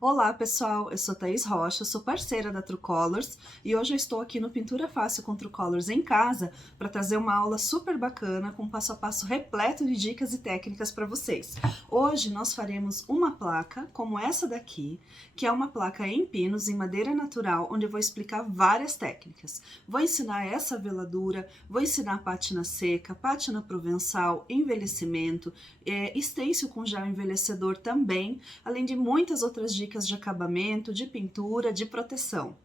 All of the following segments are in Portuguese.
Olá pessoal, eu sou Thaís Rocha, sou parceira da True Colors e hoje eu estou aqui no Pintura Fácil com True Colors em casa para trazer uma aula super bacana com passo a passo repleto de dicas e técnicas para vocês. Hoje nós faremos uma placa como essa daqui, que é uma placa em pinos, em madeira natural, onde eu vou explicar várias técnicas. Vou ensinar essa veladura, vou ensinar pátina seca, pátina provençal, envelhecimento, stencil com gel envelhecedor também, além de muitas outras dicas de acabamento, de pintura, de proteção.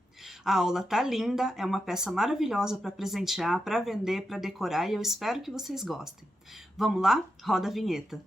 A aula tá linda, é uma peça maravilhosa para presentear, para vender, para decorar e eu espero que vocês gostem. Vamos lá? Roda a vinheta.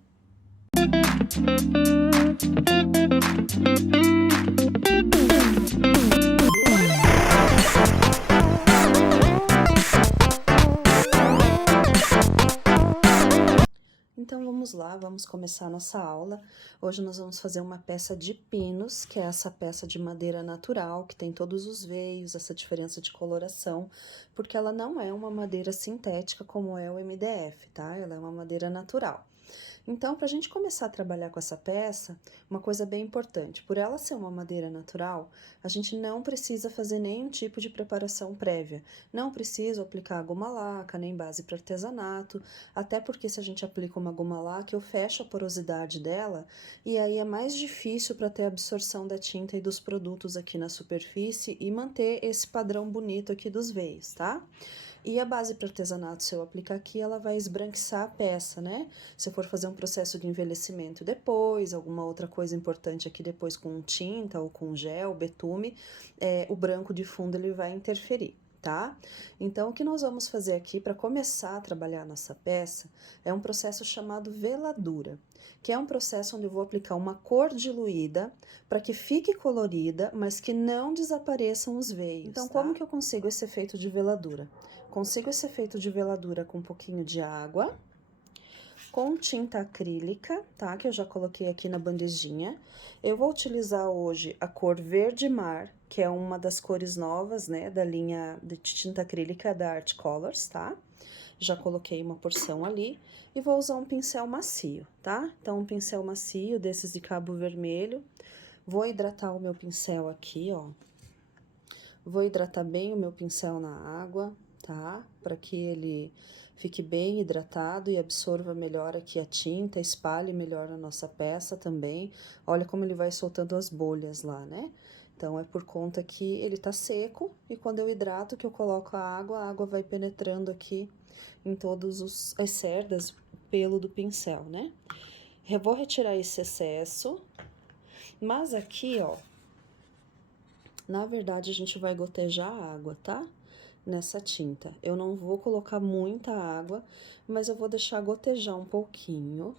Então vamos lá, vamos começar a nossa aula. Hoje nós vamos fazer uma peça de pinos, que é essa peça de madeira natural, que tem todos os veios, essa diferença de coloração, porque ela não é uma madeira sintética como é o MDF, tá? Ela é uma madeira natural. Então, para a gente começar a trabalhar com essa peça, uma coisa bem importante, por ela ser uma madeira natural, a gente não precisa fazer nenhum tipo de preparação prévia. Não precisa aplicar goma laca, nem base para artesanato, até porque se a gente aplica uma goma laca, eu fecho a porosidade dela, e aí é mais difícil para ter a absorção da tinta e dos produtos aqui na superfície e manter esse padrão bonito aqui dos veios, tá? E a base para artesanato, se eu aplicar aqui, ela vai esbranquiçar a peça, né? Se eu for fazer um processo de envelhecimento depois, alguma outra coisa importante aqui depois com tinta ou com gel, betume, o branco de fundo ele vai interferir, tá? Então, o que nós vamos fazer aqui para começar a trabalhar nossa peça é um processo chamado veladura, que é um processo onde eu vou aplicar uma cor diluída para que fique colorida, mas que não desapareçam os veios. Então, como que eu consigo esse efeito de veladura? Consigo esse efeito de veladura com um pouquinho de água, com tinta acrílica, tá? Que eu já coloquei aqui na bandejinha. Eu vou utilizar hoje a cor Verde Mar, que é uma das cores novas, né, da linha de tinta acrílica da Art Colors, tá? Já coloquei uma porção ali e vou usar um pincel macio, tá? Então, um pincel macio desses de cabo vermelho. Vou hidratar o meu pincel aqui, ó. Vou hidratar bem o meu pincel na água, tá? Para que ele fique bem hidratado e absorva melhor aqui a tinta, espalhe melhor a nossa peça também. Olha como ele vai soltando as bolhas lá, né? Então, é por conta que ele tá seco e quando eu hidrato, que eu coloco a água vai penetrando aqui em todos as cerdas, pelo do pincel, né? Eu vou retirar esse excesso, mas aqui, ó, na verdade, a gente vai gotejar a água, tá? Nessa tinta. Eu não vou colocar muita água, mas eu vou deixar gotejar um pouquinho.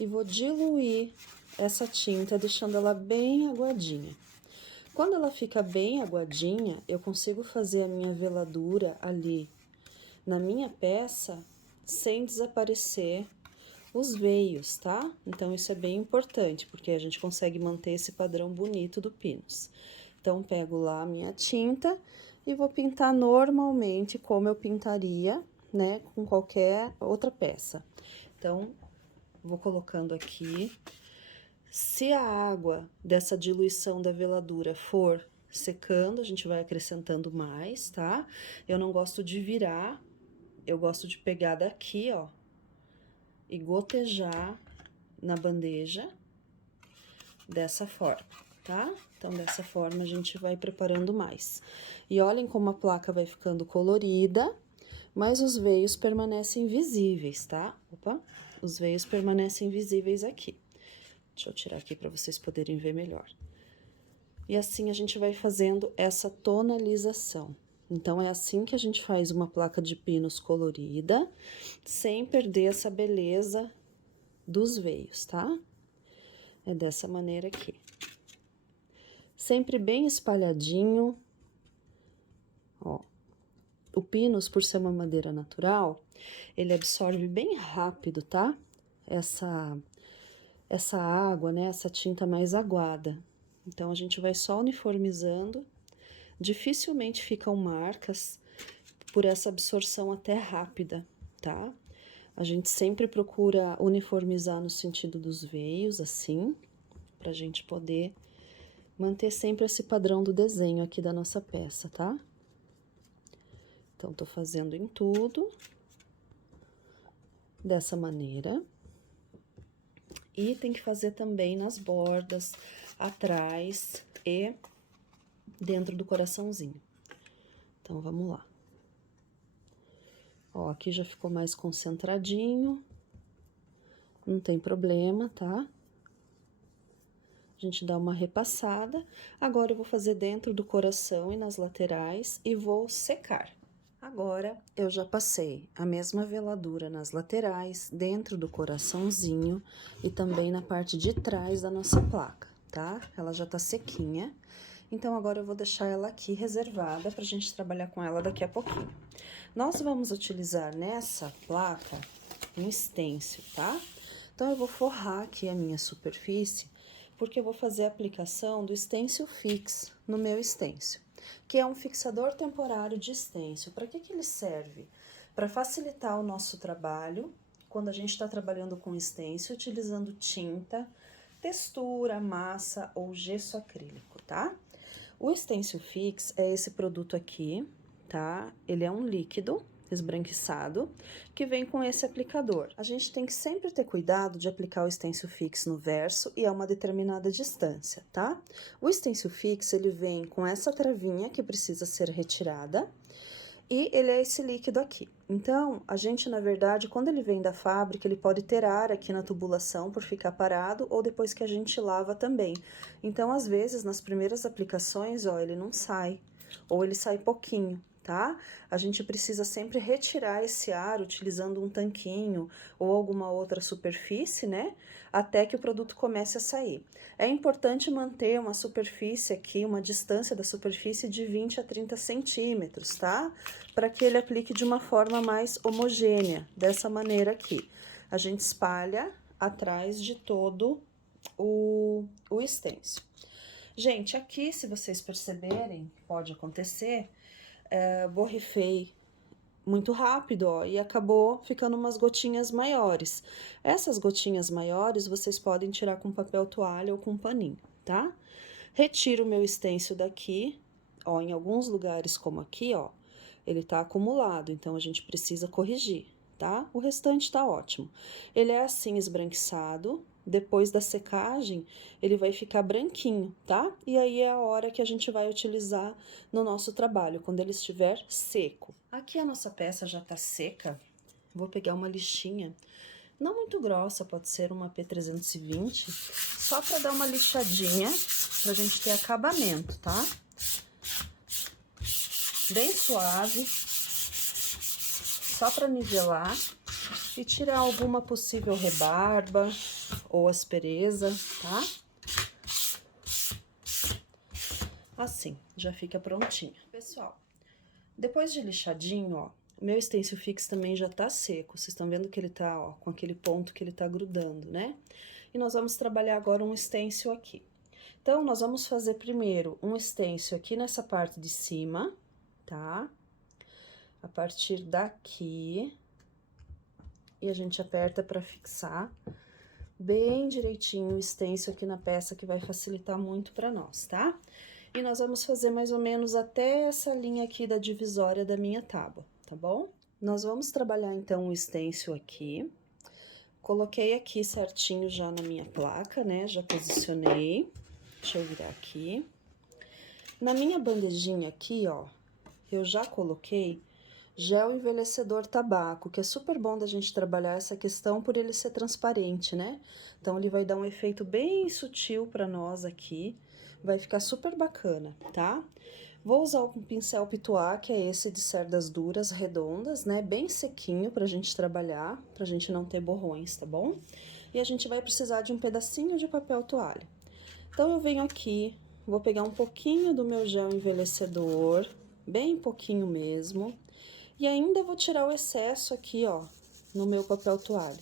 E vou diluir essa tinta, deixando ela bem aguadinha. Quando ela fica bem aguadinha, eu consigo fazer a minha veladura ali na minha peça, sem desaparecer os veios, tá? Então, isso é bem importante, porque a gente consegue manter esse padrão bonito do pinos. Então, pego lá a minha tinta e vou pintar normalmente como eu pintaria, né, com qualquer outra peça. Então, vou colocando aqui. Se a água dessa diluição da veladura for secando, a gente vai acrescentando mais, tá? Eu não gosto de virar, eu gosto de pegar daqui, ó, e gotejar na bandeja dessa forma, tá? Então, dessa forma, a gente vai preparando mais. E olhem como a placa vai ficando colorida, mas os veios permanecem visíveis, tá? Opa, os veios permanecem visíveis aqui. Deixa eu tirar aqui para vocês poderem ver melhor. E assim a gente vai fazendo essa tonalização. Então, é assim que a gente faz uma placa de pinos colorida, sem perder essa beleza dos veios, tá? É dessa maneira aqui. Sempre bem espalhadinho. Ó, o pinus, por ser uma madeira natural, ele absorve bem rápido, tá? Essa água, né? Essa tinta mais aguada. Então, a gente vai só uniformizando. Dificilmente ficam marcas por essa absorção até rápida, tá? A gente sempre procura uniformizar no sentido dos veios, assim, pra gente poder manter sempre esse padrão do desenho aqui da nossa peça, tá? Então, tô fazendo em tudo dessa maneira. E tem que fazer também nas bordas, atrás e dentro do coraçãozinho. Então, vamos lá. Ó, aqui já ficou mais concentradinho. Não tem problema, tá? A gente dá uma repassada. Agora, eu vou fazer dentro do coração e nas laterais e vou secar. Agora, eu já passei a mesma veladura nas laterais, dentro do coraçãozinho e também na parte de trás da nossa placa, tá? Ela já tá sequinha. Então, agora eu vou deixar ela aqui reservada pra gente trabalhar com ela daqui a pouquinho. Nós vamos utilizar nessa placa um stencil, tá? Então, eu vou forrar aqui a minha superfície, porque eu vou fazer a aplicação do stencil fix no meu stencil, que é um fixador temporário de stencil. Para que ele serve? Para facilitar o nosso trabalho, quando a gente está trabalhando com stencil, utilizando tinta, textura, massa ou gesso acrílico, tá? O stencil fix é esse produto aqui, tá? Ele é um líquido esbranquiçado, que vem com esse aplicador. A gente tem que sempre ter cuidado de aplicar o stencil fix no verso e a uma determinada distância, tá? O stencil fix, ele vem com essa travinha que precisa ser retirada e ele é esse líquido aqui. Então, a gente, na verdade, quando ele vem da fábrica, ele pode ter ar aqui na tubulação por ficar parado ou depois que a gente lava também. Então, às vezes, nas primeiras aplicações, ó, ele não sai ou ele sai pouquinho, tá? A gente precisa sempre retirar esse ar utilizando um tanquinho ou alguma outra superfície, né? Até que o produto comece a sair. É importante manter uma superfície aqui, uma distância da superfície de 20 a 30 centímetros, tá? Para que ele aplique de uma forma mais homogênea, dessa maneira aqui. A gente espalha atrás de todo o stencil. Gente, aqui, se vocês perceberem, pode acontecer, borrifei muito rápido, ó, e acabou ficando umas gotinhas maiores. Essas gotinhas maiores, vocês podem tirar com papel toalha ou com um paninho, tá? Retiro o meu stencil daqui, ó, em alguns lugares como aqui, ó, ele tá acumulado, então a gente precisa corrigir, tá? O restante tá ótimo. Ele é assim esbranquiçado. Depois da secagem, ele vai ficar branquinho, tá? E aí é a hora que a gente vai utilizar no nosso trabalho, quando ele estiver seco. Aqui a nossa peça já tá seca, vou pegar uma lixinha, não muito grossa, pode ser uma P320, só pra dar uma lixadinha, pra gente ter acabamento, tá? Bem suave, só pra nivelar e tirar alguma possível rebarba ou aspereza, tá? Assim, já fica prontinho. Pessoal, depois de lixadinho, ó, o meu stencil fix também já tá seco. Vocês estão vendo que ele tá, ó, com aquele ponto que ele tá grudando, né? E nós vamos trabalhar agora um stencil aqui. Então, nós vamos fazer primeiro um stencil aqui nessa parte de cima, tá? A partir daqui, e a gente aperta pra fixar bem direitinho o stencil aqui na peça, que vai facilitar muito pra nós, tá? E nós vamos fazer mais ou menos até essa linha aqui da divisória da minha tábua, tá bom? Nós vamos trabalhar, então, o stencil aqui. Coloquei aqui certinho já na minha placa, né? Já posicionei. Deixa eu virar aqui. Na minha bandejinha aqui, ó, eu já coloquei gel envelhecedor tabaco, que é super bom da gente trabalhar essa questão por ele ser transparente, né? Então, ele vai dar um efeito bem sutil pra nós aqui, vai ficar super bacana, tá? Vou usar um pincel pituá, que é esse de cerdas duras, redondas, né? Bem sequinho pra gente trabalhar, pra gente não ter borrões, tá bom? E a gente vai precisar de um pedacinho de papel toalha. Então, eu venho aqui, vou pegar um pouquinho do meu gel envelhecedor, bem pouquinho mesmo. E ainda vou tirar o excesso aqui, ó, no meu papel toalha.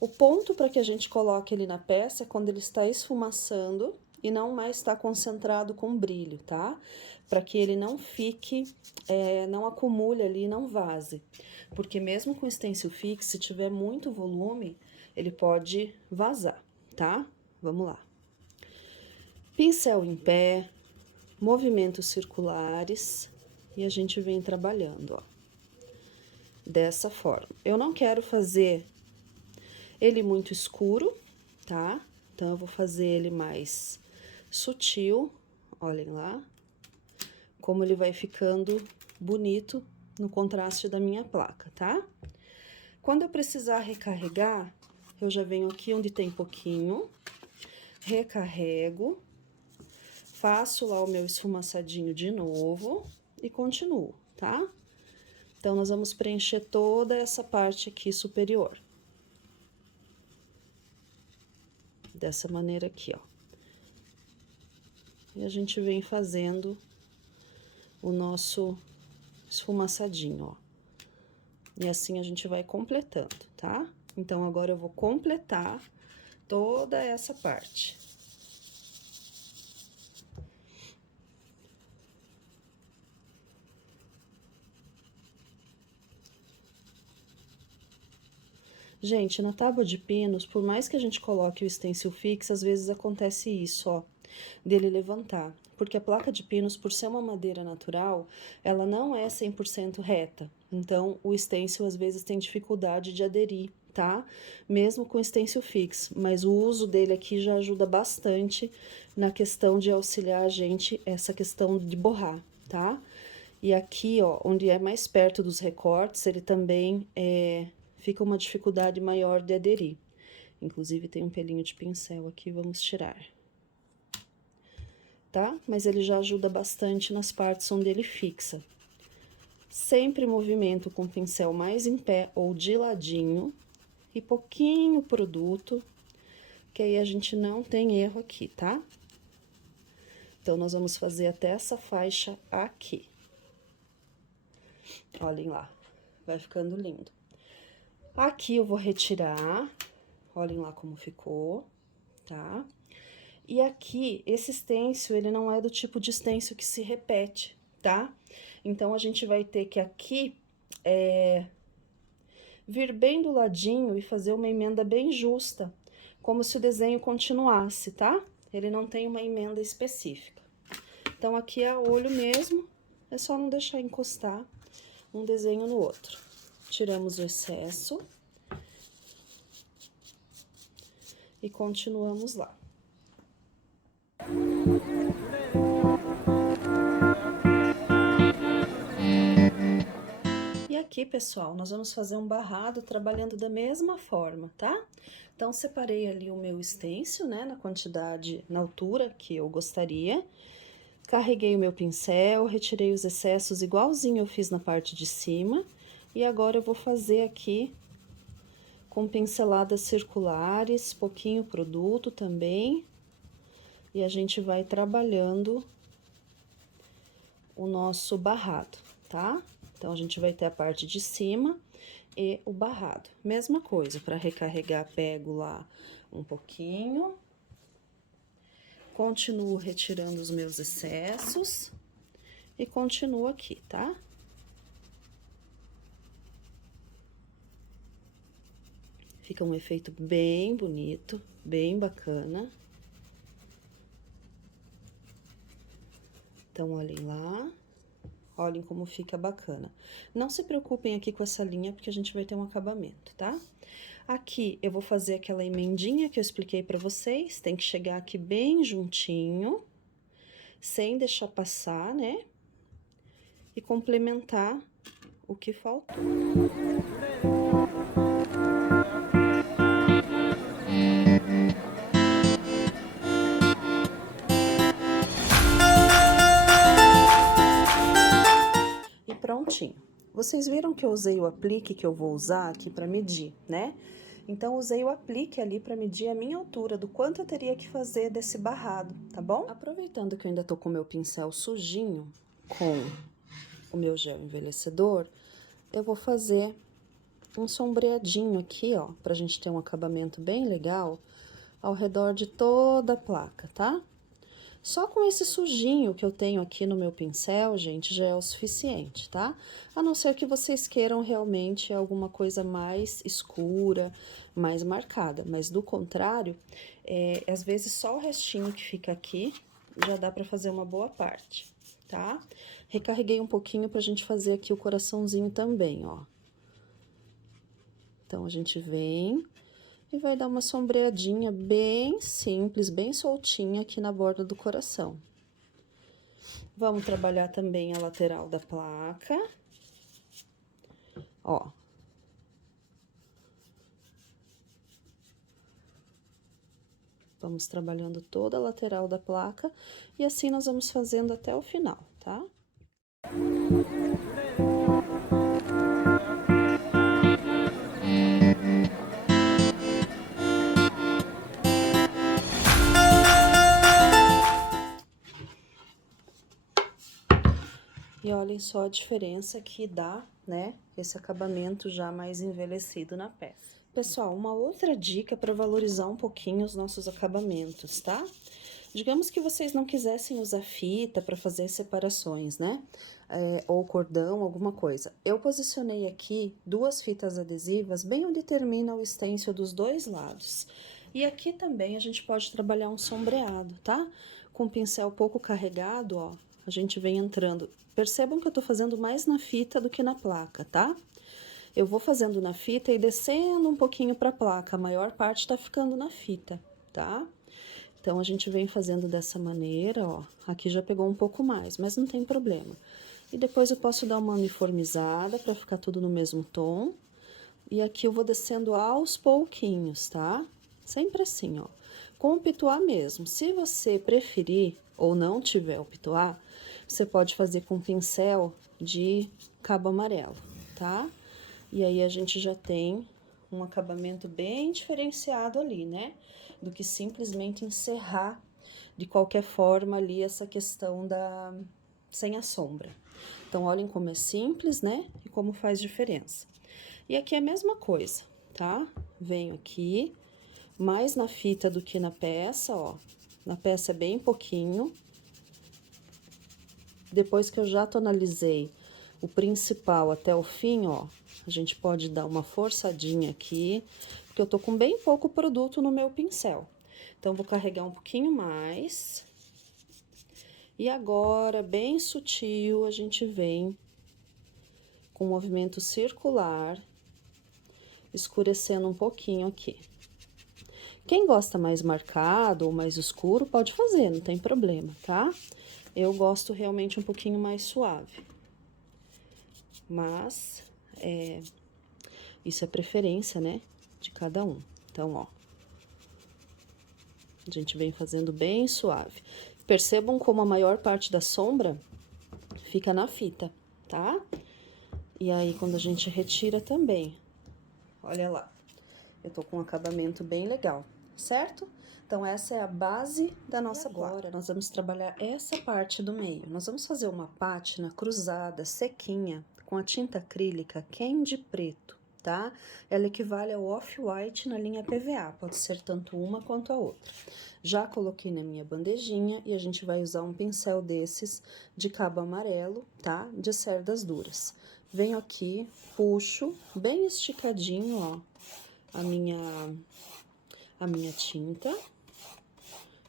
O ponto para que a gente coloque ele na peça é quando ele está esfumaçando e não mais está concentrado com brilho, tá? Para que ele não fique, não acumule ali, não vaze. Porque mesmo com stencil fix, se tiver muito volume, ele pode vazar, tá? Vamos lá. Pincel em pé, movimentos circulares, e a gente vem trabalhando, ó, dessa forma. Eu não quero fazer ele muito escuro, tá? Então, eu vou fazer ele mais sutil, olhem lá, como ele vai ficando bonito no contraste da minha placa, tá? Quando eu precisar recarregar, eu já venho aqui onde tem pouquinho, recarrego, faço lá o meu esfumaçadinho de novo e continuo, tá? Então, nós vamos preencher toda essa parte aqui superior. Dessa maneira aqui, ó. E a gente vem fazendo o nosso esfumaçadinho, ó. E assim a gente vai completando, tá? Então, agora eu vou completar toda essa parte. Gente, na tábua de pinos, por mais que a gente coloque o stencil fix, às vezes acontece isso, ó, dele levantar. Porque a placa de pinos, por ser uma madeira natural, ela não é 100% reta. Então, o stencil, às vezes, tem dificuldade de aderir, tá? Mesmo com stencil fix. Mas o uso dele aqui já ajuda bastante na questão de auxiliar a gente, essa questão de borrar, tá? E aqui, ó, onde é mais perto dos recortes, ele também fica uma dificuldade maior de aderir. Inclusive, tem um pelinho de pincel aqui, vamos tirar. Tá? Mas ele já ajuda bastante nas partes onde ele fixa. Sempre movimento com pincel mais em pé ou de ladinho e pouquinho produto, que aí a gente não tem erro aqui, tá? Então, nós vamos fazer até essa faixa aqui. Olhem lá, vai ficando lindo. Aqui eu vou retirar, olhem lá como ficou, tá? E aqui, esse stencil, ele não é do tipo de stencil que se repete, tá? Então, a gente vai ter que aqui, vir bem do ladinho e fazer uma emenda bem justa, como se o desenho continuasse, tá? Ele não tem uma emenda específica. Então, aqui é a olho mesmo, é só não deixar encostar um desenho no outro. Tiramos o excesso. E continuamos lá. E aqui, pessoal, nós vamos fazer um barrado trabalhando da mesma forma, tá? Então, separei ali o meu stencil, né, na quantidade, na altura que eu gostaria. Carreguei o meu pincel, retirei os excessos igualzinho eu fiz na parte de cima. E agora eu vou fazer aqui com pinceladas circulares, pouquinho produto também. E a gente vai trabalhando o nosso barrado, tá? Então, a gente vai ter a parte de cima e o barrado. Mesma coisa, para recarregar, pego lá um pouquinho. Continuo retirando os meus excessos e continuo aqui, tá? Fica um efeito bem bonito, bem bacana. Então, olhem lá. Olhem como fica bacana. Não se preocupem aqui com essa linha, porque a gente vai ter um acabamento, tá? Aqui, eu vou fazer aquela emendinha que eu expliquei pra vocês. Tem que chegar aqui bem juntinho, sem deixar passar, né? E complementar o que faltou. E prontinho. Vocês viram que eu usei o aplique que eu vou usar aqui para medir, né? Então, usei o aplique ali para medir a minha altura, do quanto eu teria que fazer desse barrado, tá bom? Aproveitando que eu ainda tô com o meu pincel sujinho, com o meu gel envelhecedor, eu vou fazer um sombreadinho aqui, ó, pra gente ter um acabamento bem legal ao redor de toda a placa, tá? Só com esse sujinho que eu tenho aqui no meu pincel, gente, já é o suficiente, tá? A não ser que vocês queiram realmente alguma coisa mais escura, mais marcada. Mas, do contrário, às vezes só o restinho que fica aqui já dá pra fazer uma boa parte, tá? Recarreguei um pouquinho pra gente fazer aqui o coraçãozinho também, ó. Então, a gente vem e vai dar uma sombreadinha bem simples, bem soltinha aqui na borda do coração. Vamos trabalhar também a lateral da placa. Ó. Vamos trabalhando toda a lateral da placa e assim nós vamos fazendo até o final, tá? E olhem só a diferença que dá, né, esse acabamento já mais envelhecido na peça. Pessoal, uma outra dica para valorizar um pouquinho os nossos acabamentos, tá? Digamos que vocês não quisessem usar fita para fazer separações, né? Ou cordão, alguma coisa. Eu posicionei aqui 2 fitas adesivas bem onde termina o stencil dos 2 lados. E aqui também a gente pode trabalhar um sombreado, tá? Com o pincel pouco carregado, ó, a gente vem entrando. Percebam que eu tô fazendo mais na fita do que na placa, tá? Eu vou fazendo na fita e descendo um pouquinho pra placa, a maior parte tá ficando na fita, tá? Então, a gente vem fazendo dessa maneira, ó. Aqui já pegou um pouco mais, mas não tem problema. E depois eu posso dar uma uniformizada pra ficar tudo no mesmo tom. E aqui eu vou descendo aos pouquinhos, tá? Sempre assim, ó. Com o pituá mesmo. Se você preferir ou não tiver o pituá, você pode fazer com pincel de cabo amarelo, tá? E aí a gente já tem um acabamento bem diferenciado ali, né? Do que simplesmente encerrar de qualquer forma ali essa questão da sem a sombra. Então, olhem como é simples, né? E como faz diferença. E aqui é a mesma coisa, tá? Venho aqui, mais na fita do que na peça, ó. Na peça é bem pouquinho. Depois que eu já tonalizei o principal até o fim, ó, a gente pode dar uma forçadinha aqui, porque eu tô com bem pouco produto no meu pincel. Então, vou carregar um pouquinho mais. E agora, bem sutil, a gente vem com um movimento circular, escurecendo um pouquinho aqui. Quem gosta mais marcado ou mais escuro, pode fazer, não tem problema, tá? Eu gosto realmente um pouquinho mais suave. Mas, isso é preferência, né, de cada um. Então, ó, a gente vem fazendo bem suave. Percebam como a maior parte da sombra fica na fita, tá? E aí, quando a gente retira também, olha lá, eu tô com um acabamento bem legal, certo? Então, essa é a base da nossa placa. Agora, nós vamos trabalhar essa parte do meio. Nós vamos fazer uma pátina cruzada, sequinha, com a tinta acrílica Candy preto, tá? Ela equivale ao off-white na linha PVA, pode ser tanto uma quanto a outra. Já coloquei na minha bandejinha e a gente vai usar um pincel desses de cabo amarelo, tá? De cerdas duras. Venho aqui, puxo bem esticadinho, ó, a minha tinta,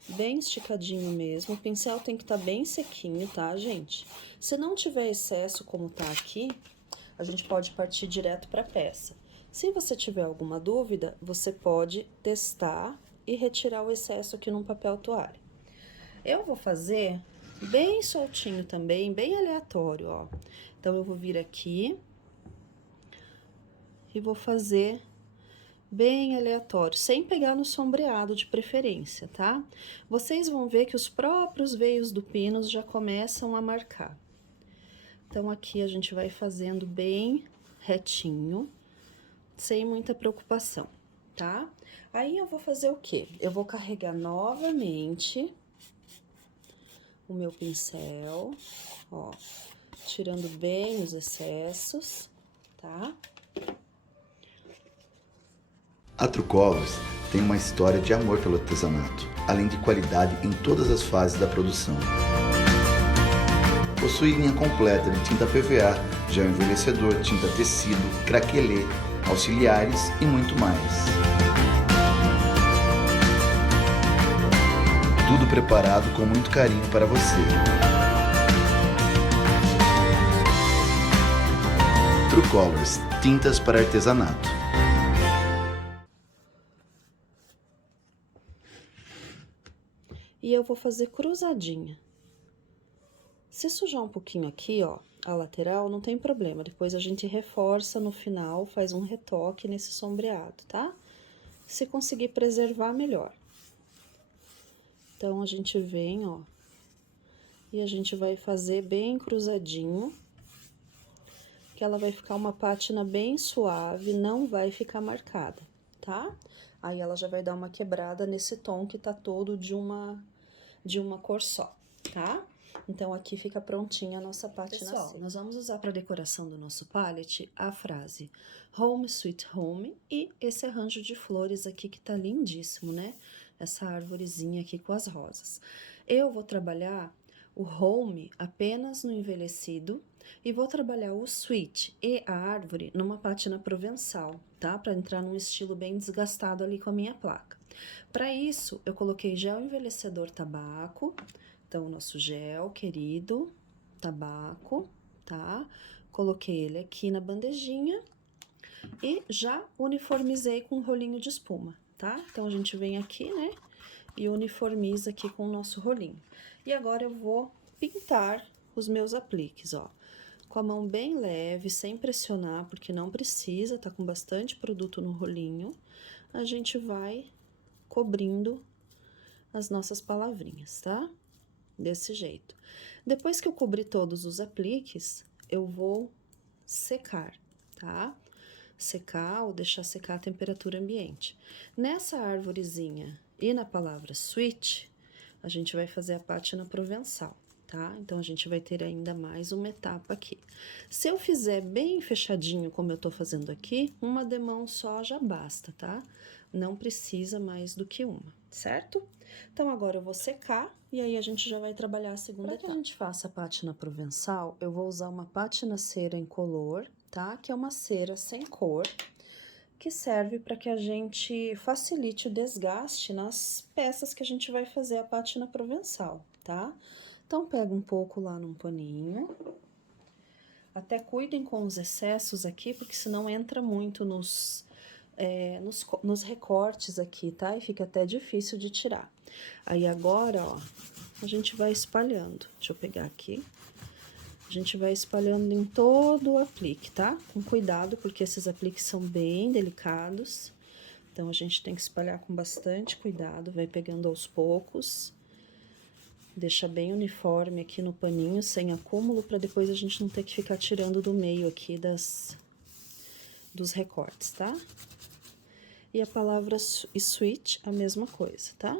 bem esticadinho mesmo. O pincel tem que estar bem sequinho, tá, gente? Se não tiver excesso como tá aqui, a gente pode partir direto para a peça. Se você tiver alguma dúvida, você pode testar e retirar o excesso aqui num papel toalha. Eu vou fazer bem soltinho também, bem aleatório, ó. Então, eu vou vir aqui e vou fazer bem aleatório, sem pegar no sombreado de preferência, tá? Vocês vão ver que os próprios veios do pinus já começam a marcar. Então, aqui a gente vai fazendo bem retinho, sem muita preocupação, tá? Aí, eu vou fazer o quê? Eu vou carregar novamente o meu pincel, ó, tirando bem os excessos, tá? A Trucolors tem uma história de amor pelo artesanato, além de qualidade em todas as fases da produção. Possui linha completa de tinta PVA, gel envelhecedor, tinta tecido, craquelê, auxiliares e muito mais. Tudo preparado com muito carinho para você. Trucolors, tintas para artesanato. E eu vou fazer cruzadinha. Se sujar um pouquinho aqui, ó, a lateral, não tem problema. Depois a gente reforça no final, faz um retoque nesse sombreado, tá? Se conseguir preservar, melhor. Então, a gente vem, ó, e a gente vai fazer bem cruzadinho, que ela vai ficar uma pátina bem suave, não vai ficar marcada, tá? Aí, ela já vai dar uma quebrada nesse tom que tá todo de uma cor só, tá? Então, aqui fica prontinha a nossa pátina. Pessoal, nós vamos usar para decoração do nosso pallet a frase Home Sweet Home e esse arranjo de flores aqui que tá lindíssimo, né? Essa árvorezinha aqui com as rosas. Eu vou trabalhar o home apenas no envelhecido e vou trabalhar o sweet e a árvore numa pátina provençal, tá? Para entrar num estilo bem desgastado ali com a minha placa. Para isso, eu coloquei gel envelhecedor tabaco, então o nosso gel querido, tabaco, tá? Coloquei ele aqui na bandejinha e já uniformizei com um rolinho de espuma, tá? Então, a gente vem aqui, né, e uniformiza aqui com o nosso rolinho. E agora, eu vou pintar os meus apliques, ó. Com a mão bem leve, sem pressionar, porque não precisa, tá com bastante produto no rolinho. A gente vai cobrindo as nossas palavrinhas, tá? Desse jeito. Depois que eu cobri todos os apliques, eu vou secar, tá? Secar ou deixar secar a temperatura ambiente. Nessa árvorezinha e na palavra sweet, a gente vai fazer a pátina provençal, tá? Então, a gente vai ter ainda mais uma etapa aqui. Se eu fizer bem fechadinho, como eu tô fazendo aqui, uma demão só já basta, tá? Não precisa mais do que uma, certo? Então, agora eu vou secar e aí a gente já vai trabalhar a segunda etapa. Para que a gente faça a pátina provençal, eu vou usar uma pátina cera incolor, tá? Que é uma cera sem cor, que serve para que a gente facilite o desgaste nas peças que a gente vai fazer a pátina provençal, tá? Então, pega um pouco lá num paninho. Até cuidem com os excessos aqui, porque senão entra muito nos recortes aqui, tá? E fica até difícil de tirar. Aí, agora, ó, a gente vai espalhando. Deixa eu pegar aqui. A gente vai espalhando em todo o aplique, tá? Com cuidado, porque esses apliques são bem delicados. Então, a gente tem que espalhar com bastante cuidado, vai pegando aos poucos. Deixa bem uniforme aqui no paninho, sem acúmulo, para depois a gente não ter que ficar tirando do meio aqui dos recortes, tá? E a palavra sweet, a mesma coisa, tá?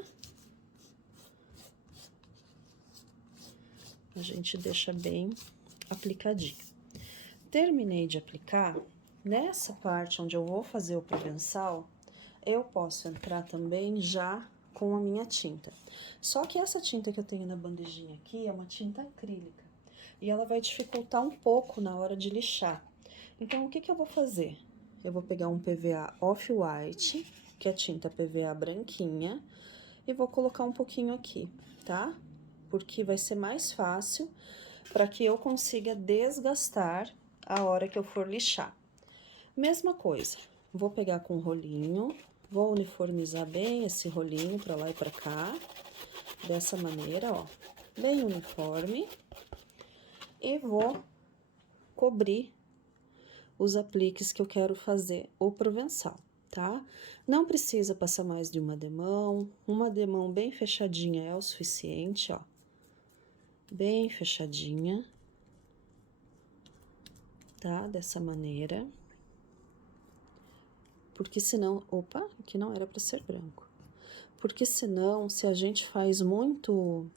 A gente deixa bem aplicadinho. Terminei de aplicar, nessa parte onde eu vou fazer o provençal, eu posso entrar também já com a minha tinta. Só que essa tinta que eu tenho na bandejinha aqui é uma tinta acrílica. E ela vai dificultar um pouco na hora de lixar. Então, o que que eu vou fazer? Eu vou pegar um PVA Off-White, que é a tinta PVA branquinha, e vou colocar um pouquinho aqui, tá? Porque vai ser mais fácil para que eu consiga desgastar a hora que eu for lixar. Mesma coisa, vou pegar com um rolinho, vou uniformizar bem esse rolinho para lá e para cá, dessa maneira, ó, bem uniforme, e vou cobrir os apliques que eu quero fazer o provençal, tá? Não precisa passar mais de uma demão bem fechadinha é o suficiente, ó, bem fechadinha, tá? Dessa maneira. Porque senão, opa, aqui não era para ser branco. Porque senão, se a gente faz muito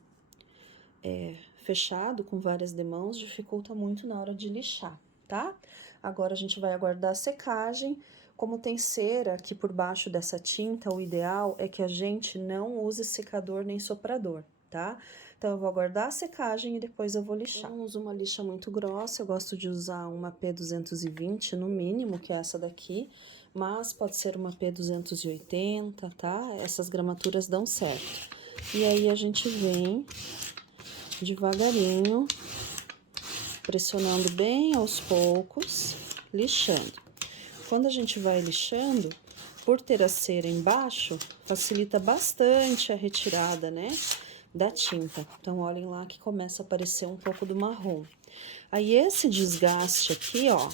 fechado, com várias demãos, dificulta muito na hora de lixar, tá? Agora, a gente vai aguardar a secagem. Como tem cera aqui por baixo dessa tinta, o ideal é que a gente não use secador nem soprador, tá? Então, eu vou aguardar a secagem e depois eu vou lixar. Eu não uso uma lixa muito grossa, eu gosto de usar uma P220 no mínimo, que é essa daqui, mas pode ser uma P280, tá? Essas gramaturas dão certo. E aí, a gente vem devagarinho, pressionando bem aos poucos, lixando. Quando a gente vai lixando, por ter a cera embaixo, facilita bastante a retirada, né, da tinta. Então, olhem lá que começa a aparecer um pouco do marrom. Aí, esse desgaste aqui, ó,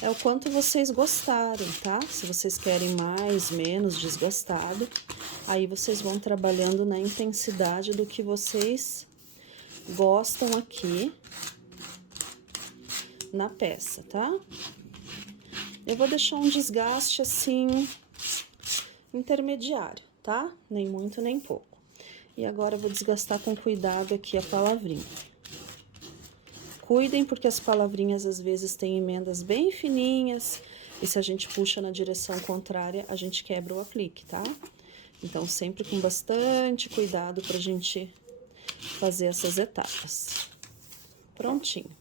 é o quanto vocês gostarem, tá? Se vocês querem mais, menos desgastado, aí vocês vão trabalhando na intensidade do que vocês gostam aqui na peça, tá? Eu vou deixar um desgaste assim, intermediário, tá? Nem muito, nem pouco. E agora eu vou desgastar com cuidado aqui a palavrinha. Cuidem, porque as palavrinhas às vezes têm emendas bem fininhas, e se a gente puxa na direção contrária, a gente quebra o aplique, tá? Então, sempre com bastante cuidado pra gente fazer essas etapas. Prontinho.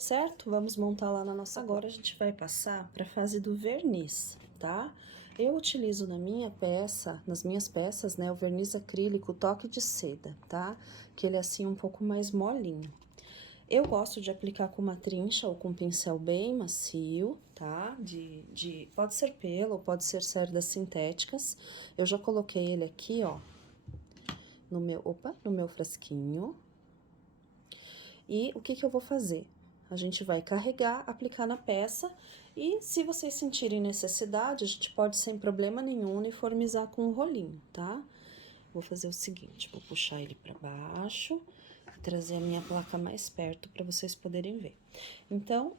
Certo? Vamos montar lá na nossa... Agora a gente vai passar para a fase do verniz, tá? Eu utilizo na minha peça, nas minhas peças, né, o verniz acrílico toque de seda, tá? Que ele é assim um pouco mais molinho. Eu gosto de aplicar com uma trincha ou com um pincel bem macio, tá? Pode ser pelo ou pode ser cerdas sintéticas. Eu já coloquei ele aqui, ó, no meu frasquinho. E o que que eu vou fazer? A gente vai carregar, aplicar na peça e, se vocês sentirem necessidade, a gente pode, sem problema nenhum, uniformizar com um rolinho, tá? Vou fazer o seguinte, vou puxar ele pra baixo e trazer a minha placa mais perto para vocês poderem ver. Então,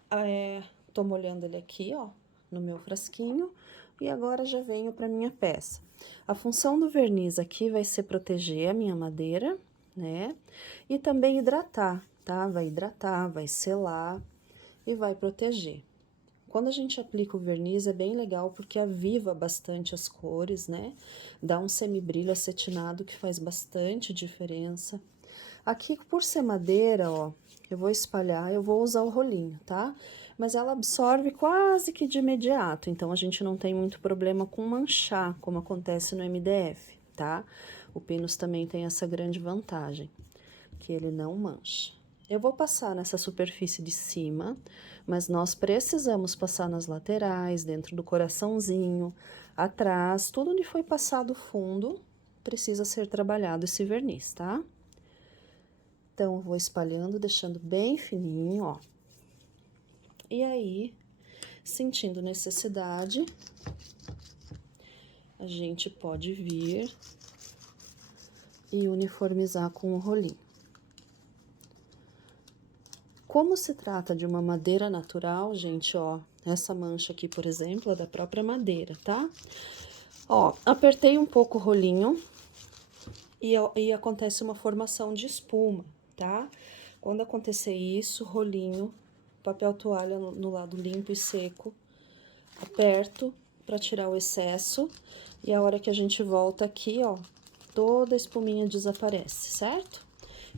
tô molhando ele aqui, ó, no meu frasquinho e agora já venho pra minha peça. A função do verniz aqui vai ser proteger a minha madeira, né? E também hidratar, tá? Vai hidratar, vai selar e vai proteger. Quando a gente aplica o verniz é bem legal porque aviva bastante as cores, né? Dá um semibrilho acetinado que faz bastante diferença. Aqui, por ser madeira, ó, eu vou espalhar, eu vou usar o rolinho, tá? Mas ela absorve quase que de imediato, então a gente não tem muito problema com manchar, como acontece no MDF, tá? O Pinos também tem essa grande vantagem, que ele não mancha. Eu vou passar nessa superfície de cima, mas nós precisamos passar nas laterais, dentro do coraçãozinho, atrás, tudo onde foi passado o fundo, precisa ser trabalhado esse verniz, tá? Então, eu vou espalhando, deixando bem fininho, ó. E aí, sentindo necessidade, a gente pode vir e uniformizar com o rolinho. Como se trata de uma madeira natural, gente, ó, essa mancha aqui, por exemplo, é da própria madeira, tá? Ó, apertei um pouco o rolinho e acontece uma formação de espuma, tá? Quando acontecer isso, rolinho, papel toalha no lado limpo e seco, aperto para tirar o excesso e a hora que a gente volta aqui, ó, toda a espuminha desaparece, certo?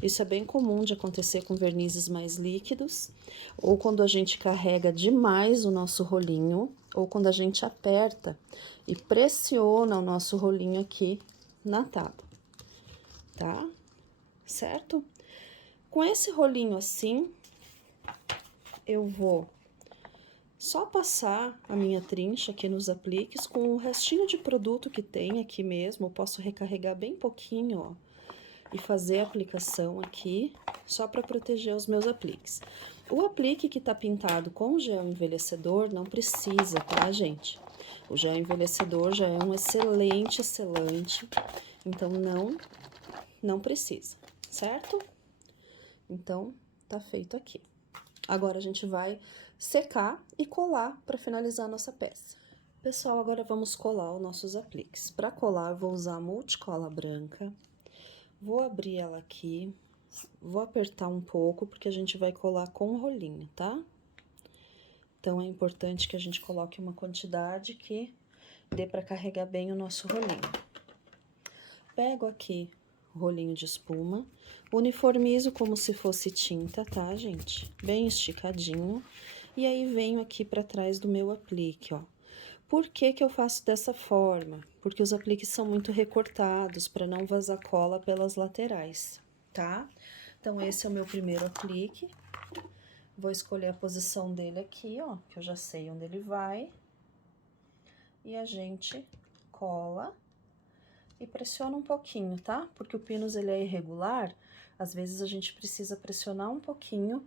Isso é bem comum de acontecer com vernizes mais líquidos, ou quando a gente carrega demais o nosso rolinho, ou quando a gente aperta e pressiona o nosso rolinho aqui na tábua, tá? Certo? Com esse rolinho assim, eu vou só passar a minha trincha aqui nos apliques com o restinho de produto que tem aqui mesmo, eu posso recarregar bem pouquinho, ó. E fazer a aplicação aqui, só para proteger os meus apliques. O aplique que tá pintado com gel envelhecedor não precisa, tá, gente? O gel envelhecedor já é um excelente selante, então não precisa, certo? Então, tá feito aqui. Agora, a gente vai secar e colar para finalizar a nossa peça. Pessoal, agora vamos colar os nossos apliques. Para colar, eu vou usar a multicola branca. Vou abrir ela aqui, vou apertar um pouco, porque a gente vai colar com o rolinho, tá? Então, é importante que a gente coloque uma quantidade que dê para carregar bem o nosso rolinho. Pego aqui o rolinho de espuma, uniformizo como se fosse tinta, tá, gente? Bem esticadinho. E aí, venho aqui para trás do meu aplique, ó. Por que que eu faço dessa forma? Porque os apliques são muito recortados, para não vazar cola pelas laterais, tá? Então, esse é o meu primeiro aplique. Vou escolher a posição dele aqui, ó, que eu já sei onde ele vai. E a gente cola e pressiona um pouquinho, tá? Porque o pinus, ele é irregular, às vezes a gente precisa pressionar um pouquinho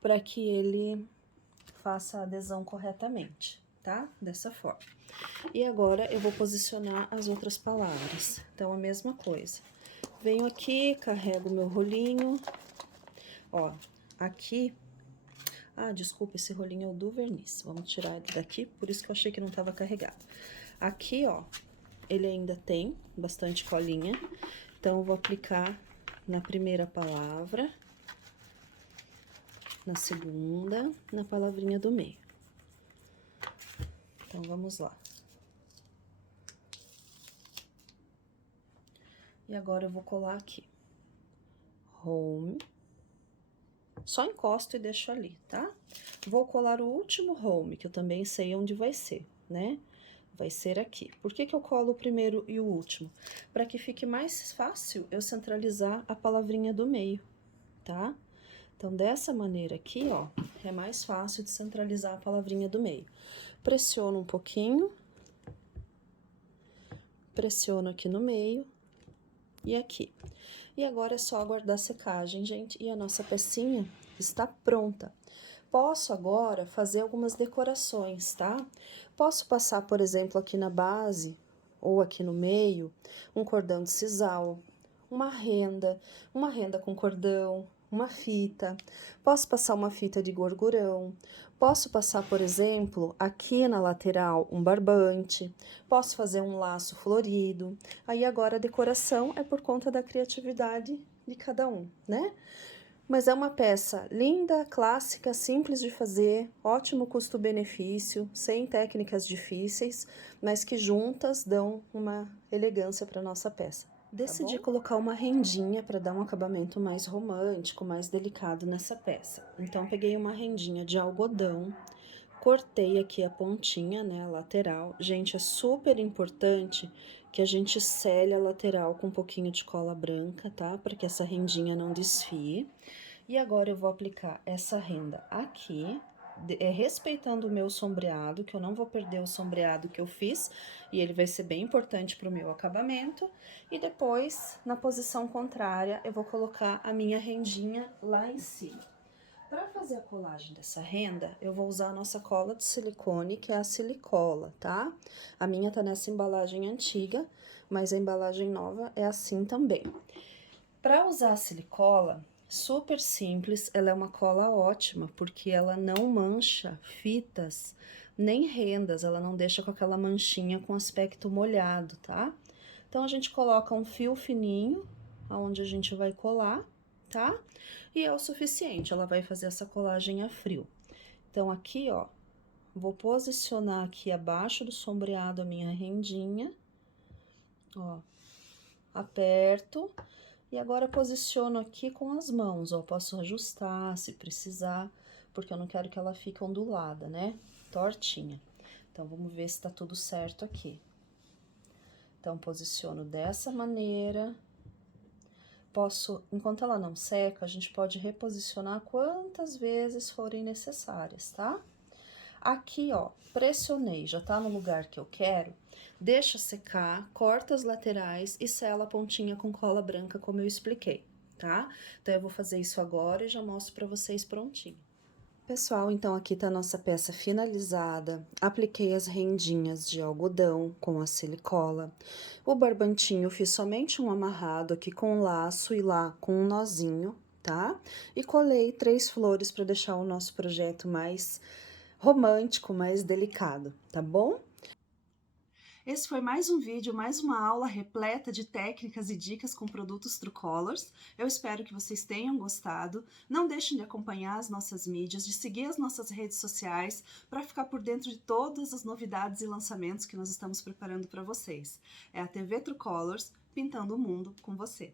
para que ele faça a adesão corretamente, tá? Dessa forma. E agora, eu vou posicionar as outras palavras. Então, a mesma coisa. Venho aqui, carrego o meu rolinho, ó, aqui... Ah, desculpa, esse rolinho é o do verniz. Vamos tirar ele daqui, por isso que eu achei que não estava carregado. Aqui, ó, ele ainda tem bastante colinha, então eu vou aplicar na primeira palavra, na segunda, na palavrinha do meio. Então, vamos lá. E agora eu vou colar aqui. Home. Só encosto e deixo ali, tá? Vou colar o último home, que eu também sei onde vai ser, né? Vai ser aqui. Por que que eu colo o primeiro e o último? Para que fique mais fácil eu centralizar a palavrinha do meio, tá? Então, dessa maneira aqui, ó, é mais fácil de centralizar a palavrinha do meio. Pressiono um pouquinho. Pressiono aqui no meio e aqui. E agora é só aguardar a secagem, gente, e a nossa pecinha está pronta. Posso agora fazer algumas decorações, tá? Posso passar, por exemplo, aqui na base ou aqui no meio, um cordão de sisal, uma renda com cordão, uma fita. Posso passar uma fita de gorgurão. Posso passar, por exemplo, aqui na lateral um barbante. Posso fazer um laço florido. Aí agora a decoração é por conta da criatividade de cada um, né? Mas é uma peça linda, clássica, simples de fazer, ótimo custo-benefício, sem técnicas difíceis, mas que juntas dão uma elegância para nossa peça. Decidi colocar uma rendinha para dar um acabamento mais romântico, mais delicado nessa peça. Então, peguei uma rendinha de algodão, cortei aqui a pontinha, né, a lateral. Gente, é super importante que a gente sele a lateral com um pouquinho de cola branca, tá? Para que essa rendinha não desfie. E agora eu vou aplicar essa renda aqui, respeitando o meu sombreado, que eu não vou perder o sombreado que eu fiz, e ele vai ser bem importante para o meu acabamento. E depois, na posição contrária, eu vou colocar a minha rendinha lá em cima. Para fazer a colagem dessa renda, eu vou usar a nossa cola de silicone, que é a Silicola, tá? A minha tá nessa embalagem antiga, mas a embalagem nova é assim também. Para usar a Silicola, super simples, ela é uma cola ótima, porque ela não mancha fitas, nem rendas, ela não deixa com aquela manchinha com aspecto molhado, tá? Então, a gente coloca um fio fininho, aonde a gente vai colar, tá? E é o suficiente, ela vai fazer essa colagem a frio. Então, aqui, ó, vou posicionar aqui abaixo do sombreado a minha rendinha, ó, aperto, e agora posiciono aqui com as mãos, ó, posso ajustar se precisar, porque eu não quero que ela fique ondulada, né, tortinha. Então, vamos ver se tá tudo certo aqui. Então, posiciono dessa maneira. Posso, enquanto ela não seca, a gente pode reposicionar quantas vezes forem necessárias, tá? Aqui, ó, pressionei, já tá no lugar que eu quero, deixa secar, corta as laterais e sela a pontinha com cola branca, como eu expliquei, tá? Então, eu vou fazer isso agora e já mostro pra vocês prontinho. Pessoal, então aqui tá a nossa peça finalizada, apliquei as rendinhas de algodão com a silicola, o barbantinho fiz somente um amarrado aqui com um laço e lá com um nozinho, tá? E colei 3 flores para deixar o nosso projeto mais romântico, mais delicado, tá bom? Esse foi mais um vídeo, mais uma aula repleta de técnicas e dicas com produtos Truecolors. Eu espero que vocês tenham gostado. Não deixem de acompanhar as nossas mídias, de seguir as nossas redes sociais para ficar por dentro de todas as novidades e lançamentos que nós estamos preparando para vocês. É a TV Truecolors, pintando o mundo com você.